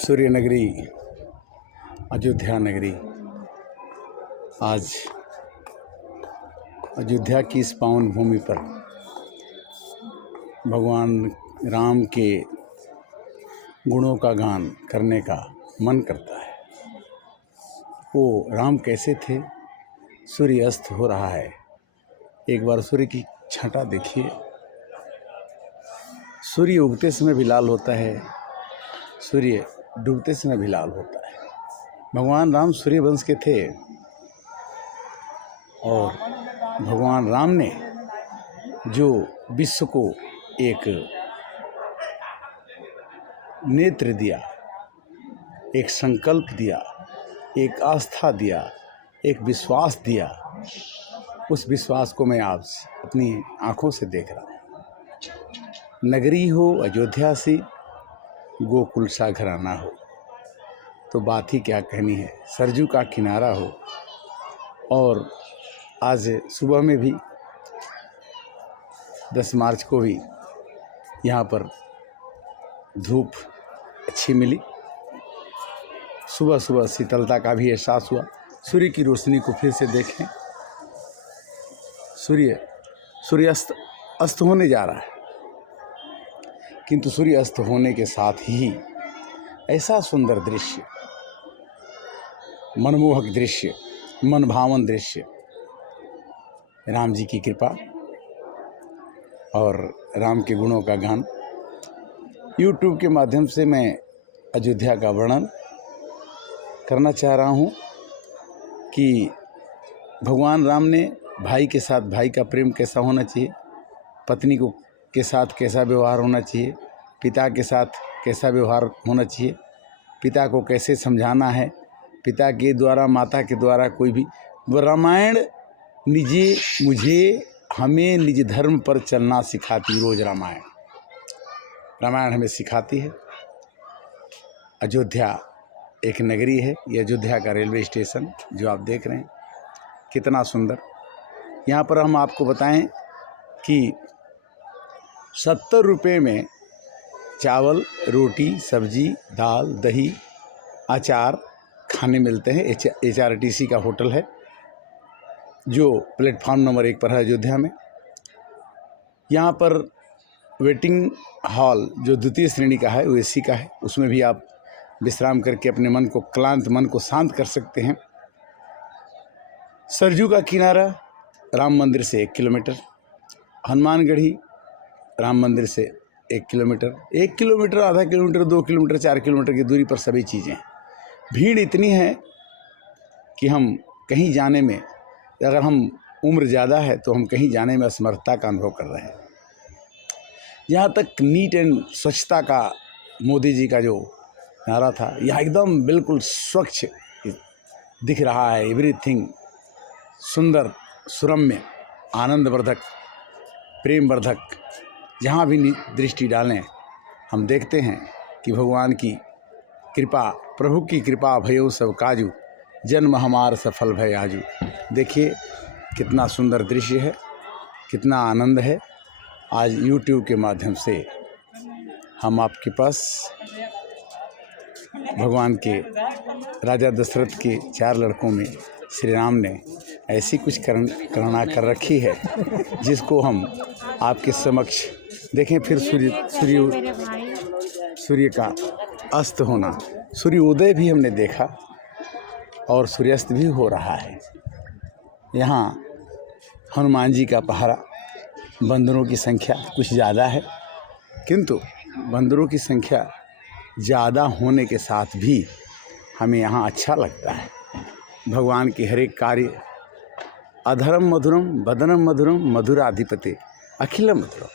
सूर्य नगरी अयोध्या नगरी। आज अयोध्या की इस पावन भूमि पर भगवान राम के गुणों का गान करने का मन करता है। वो राम कैसे थे। सूर्य अस्त हो रहा है, एक बार सूर्य की छटा देखिए। सूर्य उगते समय भी लाल होता है, सूर्य डूबते समय भी लाल होता है। भगवान राम सूर्य वंश के थे और भगवान राम ने जो विश्व को एक नेत्र दिया, एक संकल्प दिया, एक आस्था दिया, एक विश्वास दिया, उस विश्वास को मैं आज अपनी आंखों से देख रहा हूँ। नगरी हो अयोध्या सी, गोकुल सा घराना हो, तो बात ही क्या कहनी है। सरजू का किनारा हो। और आज सुबह में भी 10 मार्च को भी यहाँ पर धूप अच्छी मिली। सुबह सुबह शीतलता का भी एहसास हुआ। सूर्य की रोशनी को फिर से देखें। सूर्यास्त अस्त होने जा रहा है, किंतु सूर्य अस्त होने के साथ ही ऐसा सुंदर दृश्य, मनमोहक दृश्य, मन भावन दृश्य, राम जी की कृपा और राम के गुणों का गान। YouTube के माध्यम से मैं अयोध्या का वर्णन करना चाह रहा हूँ कि भगवान राम ने भाई के साथ भाई का प्रेम कैसा होना चाहिए, पत्नी को के साथ कैसा व्यवहार होना चाहिए, पिता के साथ कैसा व्यवहार होना चाहिए, पिता को कैसे समझाना है, पिता के द्वारा माता के द्वारा कोई भी। रामायण हमें निज धर्म पर चलना सिखाती। रोज रामायण हमें सिखाती है। अयोध्या एक नगरी है। ये अयोध्या का रेलवे स्टेशन जो आप देख रहे हैं, कितना सुंदर। यहाँ पर हम आपको बताएं कि 70 रुपये में चावल, रोटी, सब्जी, दाल, दही, अचार खाने मिलते हैं। HRTC का होटल है जो प्लेटफॉर्म नंबर 1 पर है अयोध्या में। यहाँ पर वेटिंग हॉल जो द्वितीय श्रेणी का है, वो AC का है। उसमें भी आप विश्राम करके अपने मन को शांत कर सकते हैं। सरजू का किनारा राम मंदिर से 1 किलोमीटर, हनुमानगढ़ी राम मंदिर से 1 किलोमीटर, 1 किलोमीटर, आधा किलोमीटर, 2 किलोमीटर, 4 किलोमीटर की दूरी पर सभी चीज़ें। भीड़ इतनी है कि हम कहीं जाने में, अगर हम उम्र ज़्यादा है तो हम कहीं जाने में असमर्थता का अनुभव कर रहे हैं। यहाँ तक नीट एंड स्वच्छता का मोदी जी का जो नारा था, यहाँ एकदम बिल्कुल स्वच्छ दिख रहा है। एवरीथिंग सुंदर, सुरम्य, आनंदवर्धक, प्रेमवर्धक। जहाँ भी दृष्टि डालें हम देखते हैं कि भगवान की कृपा, प्रभु की कृपा भयो सब काजू, जन्म हमार सफल भय आजू। देखिए कितना सुंदर दृश्य है, कितना आनंद है। आज YouTube के माध्यम से हम आपके पास भगवान के राजा दशरथ के 4 लड़कों में श्री राम ने ऐसी कुछ करुणा कर रखी है जिसको हम आपके समक्ष देखें। फिर सूर्य का अस्त होना, सूर्योदय भी हमने देखा और सूर्यास्त भी हो रहा है। यहाँ हनुमान जी का पहरा, बंदरों की संख्या कुछ ज़्यादा है, किंतु बंदरों की संख्या ज़्यादा होने के साथ भी हमें यहाँ अच्छा लगता है। भगवान के हर एक कार्य, अधरम मधुरम वदनम मधुरम मधुराधिपते अखिलम मधुरम।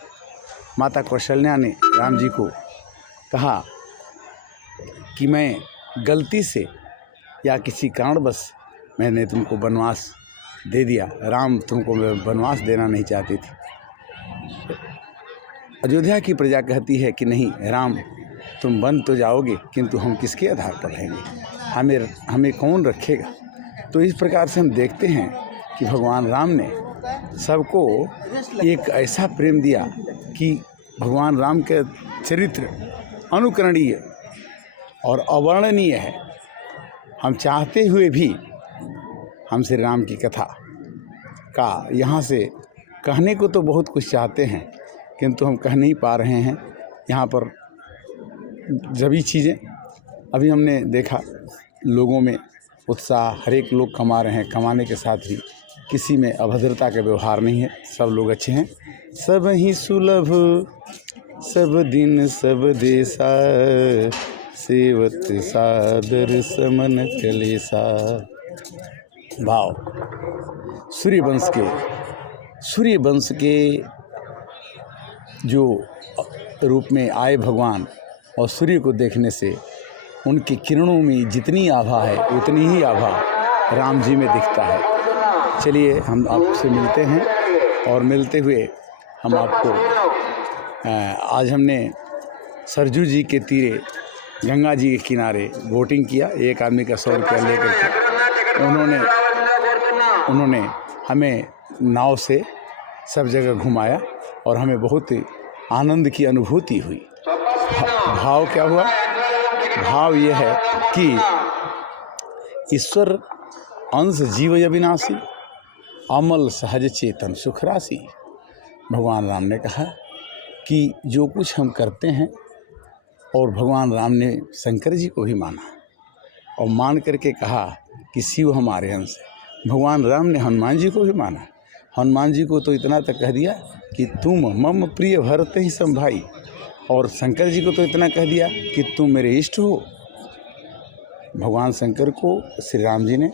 माता कौशल्या ने राम जी को कहा कि मैं गलती से या किसी कारणवश मैंने तुमको वनवास दे दिया। राम तुमको वनवास देना नहीं चाहती थी। अयोध्या की प्रजा कहती है कि नहीं राम, तुम वन तो जाओगे, किंतु हम किसके आधार पर रहेंगे, हमें कौन रखेगा। तो इस प्रकार से हम देखते हैं कि भगवान राम ने सबको एक ऐसा प्रेम दिया कि भगवान राम के चरित्र अनुकरणीय और अवर्णनीय है। हम चाहते हुए भी हम श्री राम की कथा का यहाँ से कहने को तो बहुत कुछ चाहते हैं, किंतु हम कह नहीं पा रहे हैं। यहाँ पर सभी चीज़ें अभी हमने देखा, लोगों में उत्साह, हर एक लोग कमा रहे हैं, कमाने के साथ भी किसी में अभद्रता का व्यवहार नहीं है, सब लोग अच्छे हैं। सब ही सुलभ सब दिन सब देसा, सेवत सादर समन कलेसा। भाव सूर्यवंश के जो रूप में आए भगवान, और सूर्य को देखने से उनकी किरणों में जितनी आभा है उतनी ही आभा राम जी में दिखता है। चलिए हम आपसे मिलते हैं, और मिलते हुए हम आपको आज हमने सरजू जी के तीरे गंगा जी के किनारे बोटिंग किया। एक आदमी का 100 रुपया लेकर के उन्होंने हमें नाव से सब जगह घुमाया, और हमें बहुत आनंद की अनुभूति हुई। भाव क्या हुआ? भाव ये है कि ईश्वर अंश जीव अविनाशी, अमल सहज चेतन सुख राशि। भगवान राम ने कहा कि जो कुछ हम करते हैं, और भगवान राम ने शंकर जी को भी माना, और मान करके कहा कि शिव हमारे अंश है। भगवान राम ने हनुमान जी को भी माना। हनुमान जी को तो इतना तक कह दिया कि तुम मम प्रिय भरत ही संभाई, और शंकर जी को तो इतना कह दिया कि तुम मेरे इष्ट हो। भगवान शंकर को श्री राम जी ने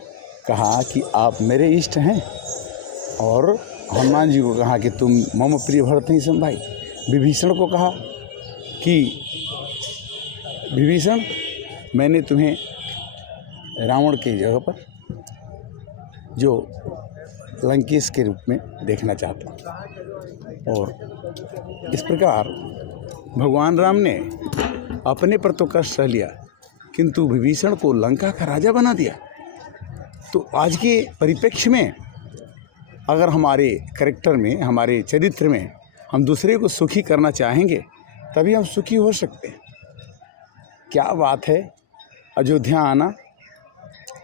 कहा कि आप मेरे इष्ट हैं, और हनुमान जी को कहा कि तुम मम प्रिय भरत ही संभाई। विभीषण को कहा कि विभीषण, मैंने तुम्हें रावण की जगह पर जो लंकेश के रूप में देखना चाहता हूँ। और इस प्रकार भगवान राम ने अपने पर तो कष्ट सह लिया, किंतु विभीषण को लंका का राजा बना दिया। तो आज के परिप्रेक्ष्य में अगर हमारे कैरेक्टर में, हमारे चरित्र में हम दूसरे को सुखी करना चाहेंगे, तभी हम सुखी हो सकते हैं। क्या बात है, अयोध्या आना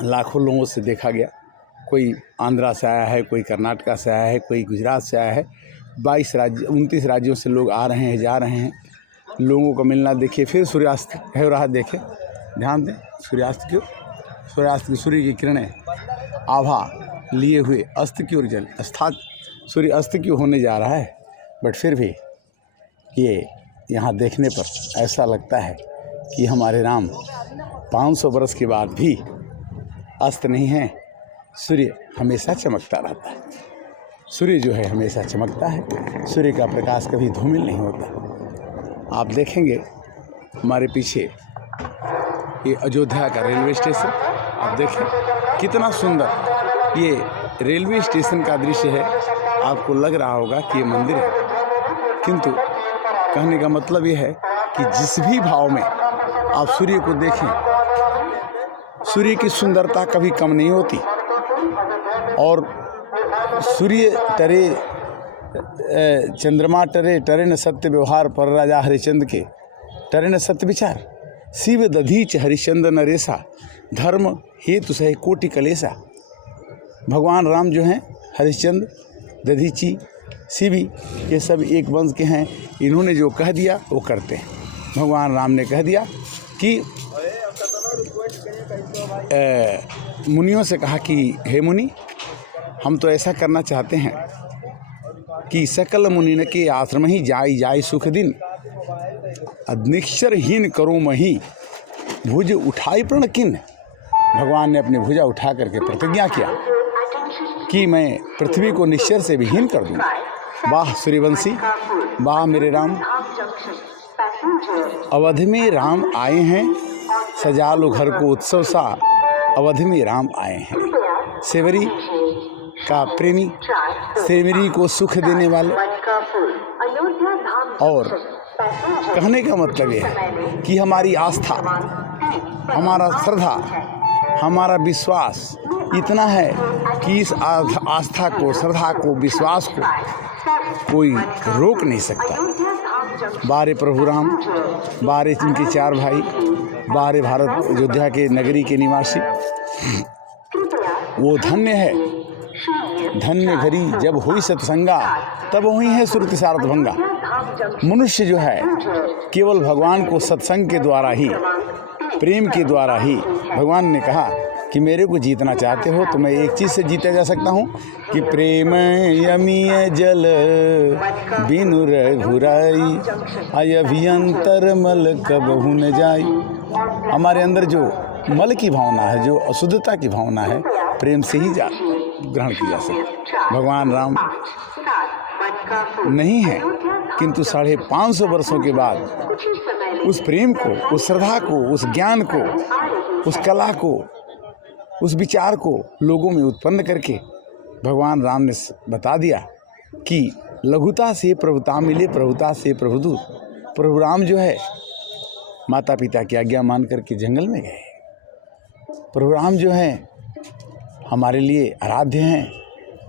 लाखों लोगों से देखा गया। कोई आंध्रा से आया है, कोई कर्नाटका से आया है, कोई गुजरात से आया है। 29 राज्यों से लोग आ रहे हैं, जा रहे हैं। लोगों को मिलना देखिए। फिर सूर्यास्त हो रहा, देखें, ध्यान दें। सूर्यास्त की सूर्य की किरणें आभा लिए हुए अस्त की ओर सूर्य अस्त क्यों होने जा रहा है, बट फिर भी ये यहाँ देखने पर ऐसा लगता है कि हमारे राम 500 बरस के बाद भी अस्त नहीं है। सूर्य हमेशा चमकता रहता है। सूर्य जो है हमेशा चमकता है। सूर्य का प्रकाश कभी धूमिल नहीं होता। आप देखेंगे हमारे पीछे ये अयोध्या का रेलवे स्टेशन, आप देखें कितना सुंदर ये रेलवे स्टेशन का दृश्य है। आपको लग रहा होगा कि ये मंदिर है, किंतु कहने का मतलब ये है कि जिस भी भाव में आप सूर्य को देखें, सूर्य की सुंदरता कभी कम नहीं होती। और सूर्य टरे चंद्रमा टरे, टरे न सत्य व्यवहार पर राजा हरिश्चंद्र के, टरे न सत्य विचार। शिव दधीच हरिश्चंद्र नरेसा, धर्म हेतु सहे कोटि कलेसा। भगवान राम जो हैं हरिश्चंद्र, दधीची, शिवी, ये सब एक वंश के हैं। इन्होंने जो कह दिया वो करते हैं। भगवान राम ने कह दिया कि मुनियों से कहा कि हे मुनि, हम तो ऐसा करना चाहते हैं कि सकल मुनि के आश्रम ही जाई सुख दिन, निक्षरहीन करो मही, भुज उठाई प्रण किन। भगवान ने अपनी भुजा उठा करके प्रतिज्ञा किया कि मैं पृथ्वी को निश्चर से भी हीन कर दूँ। वाह सूर्यवंशी, वाह मेरे राम। अवध में राम आए हैं, सजा लो घर को उत्सव सा। अवध में राम आए हैं, सेवरी का प्रेमी, सेवरी को सुख देने वाले। और कहने का मतलब ये है कि हमारी आस्था, हमारा श्रद्धा, हमारा विश्वास इतना है कि इस आस्था को, श्रद्धा को, विश्वास को कोई रोक नहीं सकता। बारे प्रभु राम, बारे इनके 4 भाई, बाहर भारत अयोध्या के नगरी के निवासी, वो धन्य है, धन्य घड़ी जब हुई सत्संगा, तब हुई है सुरति सारथ भंगा। मनुष्य जो है केवल भगवान को सत्संग के द्वारा ही, प्रेम के द्वारा ही, भगवान ने कहा कि मेरे को जीतना चाहते हो तो मैं एक चीज़ से जीता जा सकता हूँ कि प्रेम यमीय जल बिनु रघुराई, अयभियंतर मल कबहु न जाई। हमारे अंदर जो मल की भावना है, जो अशुद्धता की भावना है, प्रेम से ही ग्रहण की जा सकती। भगवान राम नहीं है, किंतु 550 वर्षों के बाद उस प्रेम को, उस श्रद्धा को, उस ज्ञान को, उस कला को, उस विचार को लोगों में उत्पन्न करके भगवान राम ने बता दिया कि लघुता से प्रभुता मिले, प्रभुता से प्रभुदूत। प्रभु राम जो है माता पिता की आज्ञा मान करके जंगल में गए। प्रभु राम जो है हमारे लिए आराध्य हैं,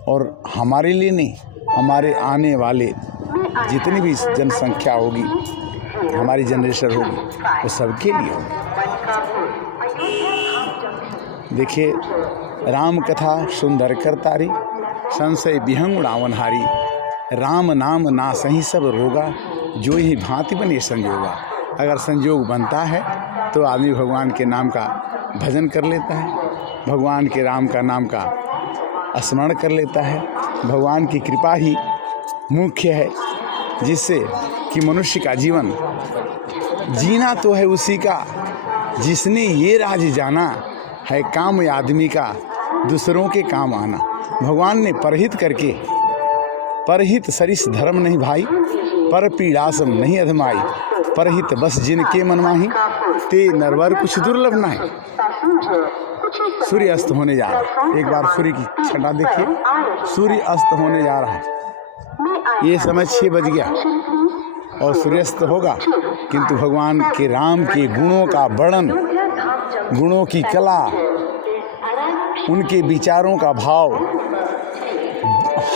और हमारे लिए नहीं, हमारे आने वाले जितनी भी जनसंख्या होगी, हमारी जनरेशन होगी, वो सबके लिए होगी। देखिए, राम कथा सुंदर करतारी, संशय विहंग उड़ावनहारी, राम नाम ना सही सब रोगा, जो ही भांति बने संजोगा। अगर संजोग बनता है तो आदमी भगवान के नाम का भजन कर लेता है, भगवान के राम का नाम का स्मरण कर लेता है। भगवान की कृपा ही मुख्य है, जिससे कि मनुष्य का जीवन जीना तो है उसी का जिसने ये राज जाना है, काम आदमी का दूसरों के काम आना। भगवान ने परहित करके, परहित सरिस धर्म नहीं भाई, पर पीड़ासम नहीं अधमाई, परहित बस जिनके मन माही, ते नरवर कुछ दुर्लभ नहीं। सूर्य अस्त होने जा रहा है, एक बार सूर्य की छटा देखिए, सूर्य अस्त होने जा रहा है। ये समय 6 बज गया और सूर्यास्त होगा, किंतु भगवान के राम के गुणों का वर्णन, गुणों की कला, उनके विचारों का भाव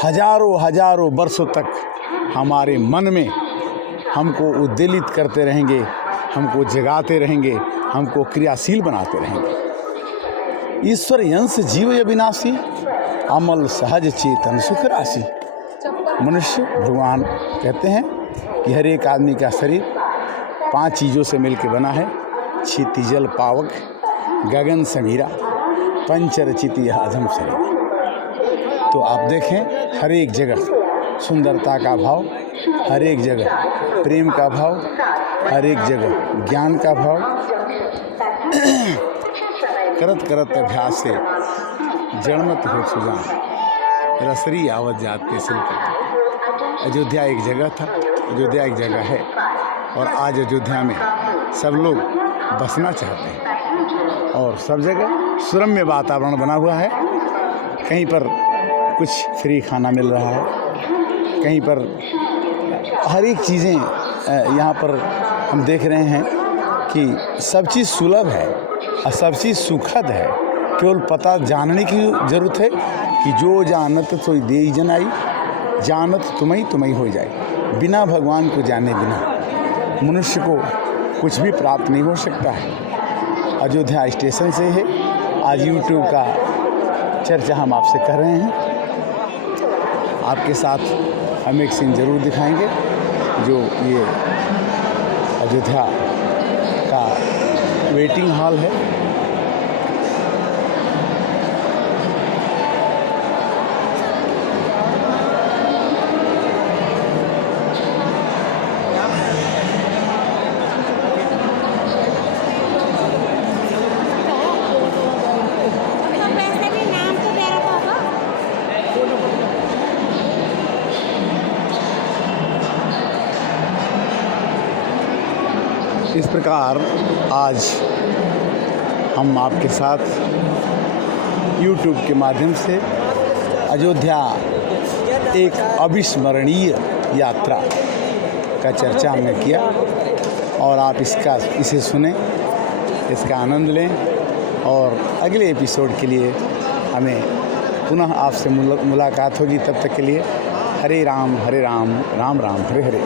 हजारों हजारों वर्षों तक हमारे मन में हमको उद्वेलित करते रहेंगे, हमको जगाते रहेंगे, हमको क्रियाशील बनाते रहेंगे। ईश्वर यंश जीव अविनाशी, अमल सहज चेतन सुख राशि। मनुष्य, भगवान कहते हैं कि हर एक आदमी का शरीर 5 चीज़ों से मिलकर बना है, क्षिति जल पावक, गगन समीरा, पंचरचित यह अधम शरीर। तो आप देखें, हर एक जगह सुंदरता का भाव, हर एक जगह प्रेम का भाव, हर एक जगह ज्ञान का भाव। करत करत अभ्यास से जड़मत हो सुजान, रसरी आवत जाते सिलकर। अयोध्या एक जगह था, अयोध्या एक जगह है, और आज अयोध्या में सब लोग बसना चाहते हैं, और सब जगह सुरम्य वातावरण बना हुआ है। कहीं पर कुछ फ्री खाना मिल रहा है, कहीं पर हर एक चीज़ें यहाँ पर हम देख रहे हैं कि सब चीज़ सुलभ है और सब चीज़ सुखद है। केवल पता जानने की ज़रूरत है कि जो जानत तो दे जनाई, जानत तुम्हें हो जाए। बिना भगवान को जाने बिना मनुष्य को कुछ भी प्राप्त नहीं हो सकता है। अयोध्या स्टेशन से है, आज यूट्यूब का चर्चा हम आपसे कर रहे हैं। आपके साथ हम एक सीन ज़रूर दिखाएंगे, जो ये अयोध्या का वेटिंग हॉल है। इस प्रकार आज हम आपके साथ YouTube के माध्यम से अयोध्या एक अविस्मरणीय यात्रा का चर्चा हमने किया, और आप इसे सुने, इसका आनंद लें, और अगले एपिसोड के लिए हमें पुनः आपसे मुलाकात होगी। तब तक के लिए हरे राम राम राम हरे हरे।